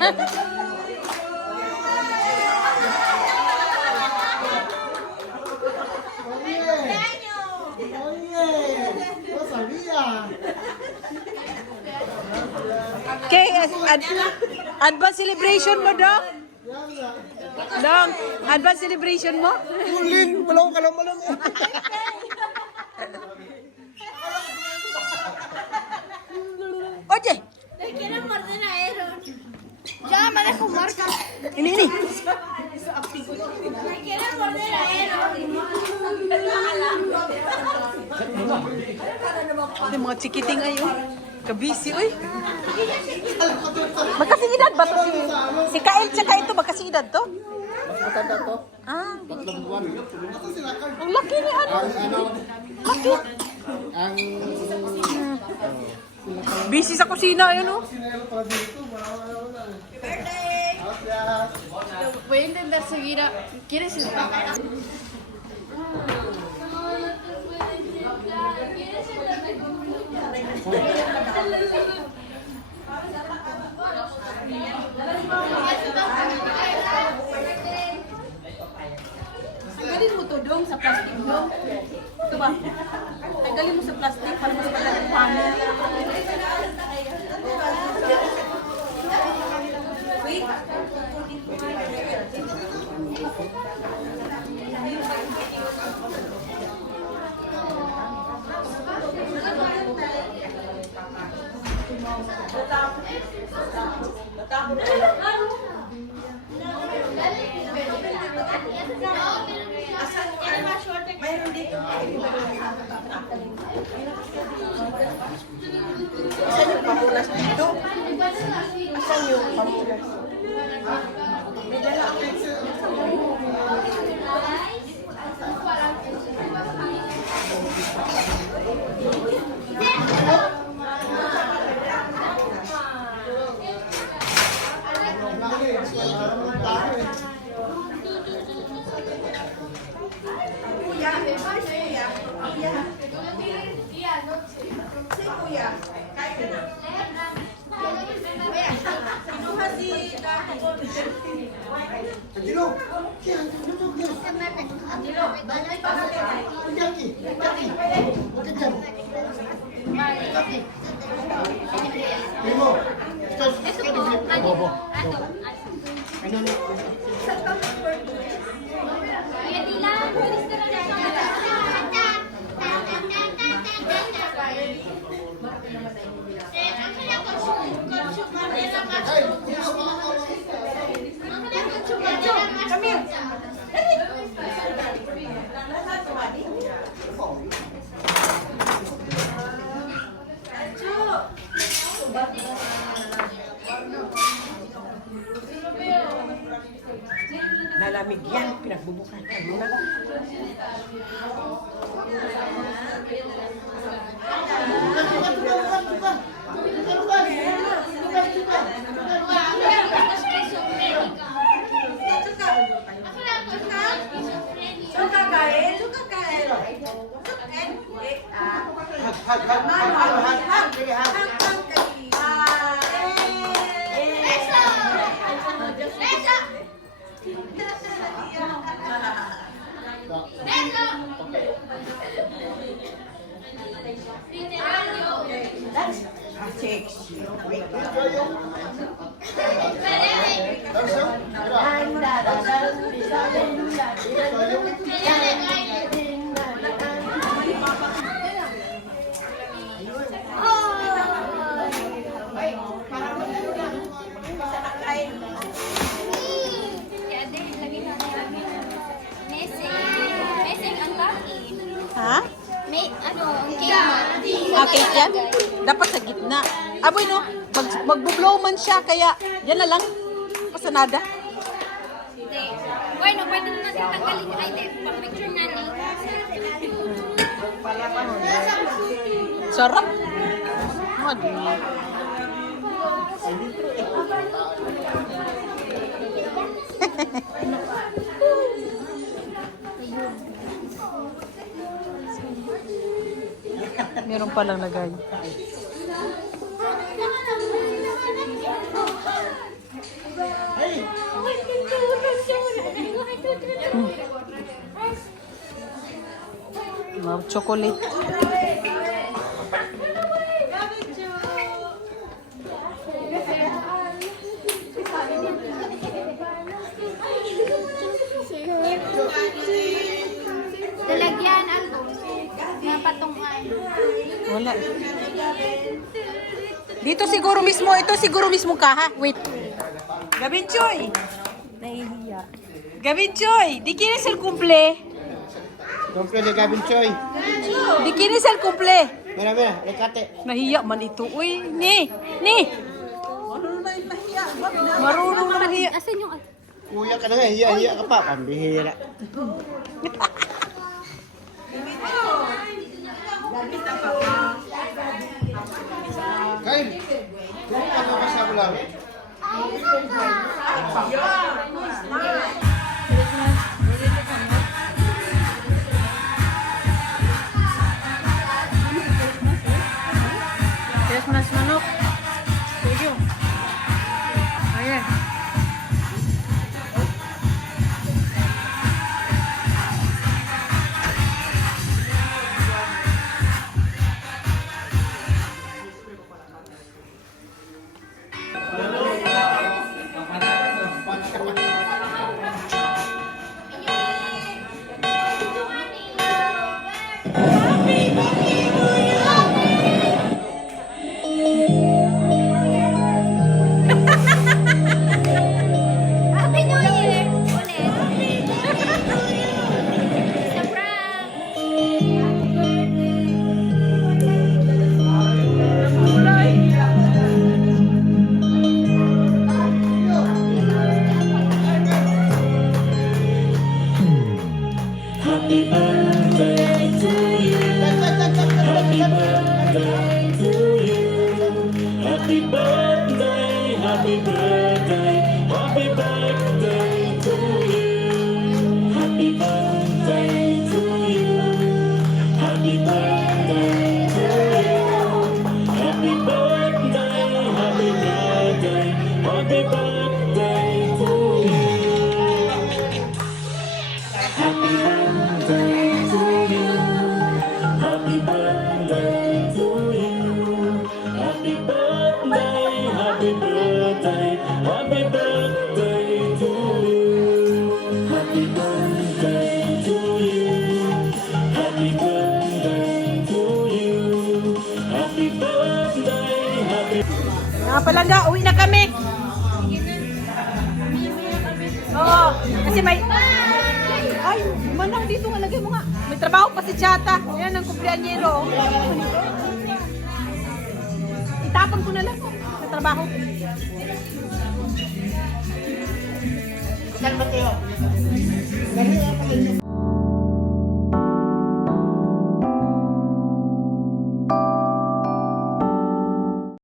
Okay, advance celebration mo, Dong? Dong, advance celebration mo? Huling, wala ko kalam-alam eh. Oye! Quiero morder a Aaron. Ya me dejo marca. Ini. Quiero morder a Aaron. Yung mga chikiting ayo. Kabisi, uy. Magkasing edad ba to si Kael tsaka ito? Magkasing edad to? Matanda to. Ah, 3 buwan. ang laki ni ano. Laki. Ang... Busy sa kusina, yun oh. Voy a intentar seguir a... ¿Quieres ir? Tanggalin mo to dong sa plastic dong. Ito ba? Tanggalin mo sa plastic para mas malaki paano. Wait. Mayroon dito. Asan yung pamulas dito? Asan yung pamulas? May dala ako. Nalamig yan, pinagbubukatan mo na. Ha? May ano, cake. Okay yan? Dapat sa gitna. Aboy no, magbublow man siya, kaya yan na lang. Pasanada. Hindi. Bueno, pwede naman tanggalin. Ay, hindi. Pang-picture na ni. Sarap. Ano? Meron palang lagay. chocolate. Lalagyan ang na patungan. Wala. Dito siguro mismo, ito siguro mismo kaha. Wait. Gabin Choy. Nahihiya. Gabin Choy, di kini sel kumple. Komple de Gavin Choy. Di kini sel kumple. Mira, mira, lekate. Nahiya man ito. Uy, ni. Marunong na nahiya. Asan yung... Kuya ka na nga, hiya ka pa. Pambihira. Kain. Ano ka sa ulam? Christmas manok. Thank you. Ayan. Happy New Year! Ulit. Sa prank. Mga palangga, uwi na kami. Oo, kasi may... Ay, manang dito nga, lagay mo nga. May trabaho pa si Chata. Yan ang kumpleanyero. Itapon ko na lang. May trabaho. Saan ba kayo? Dali ako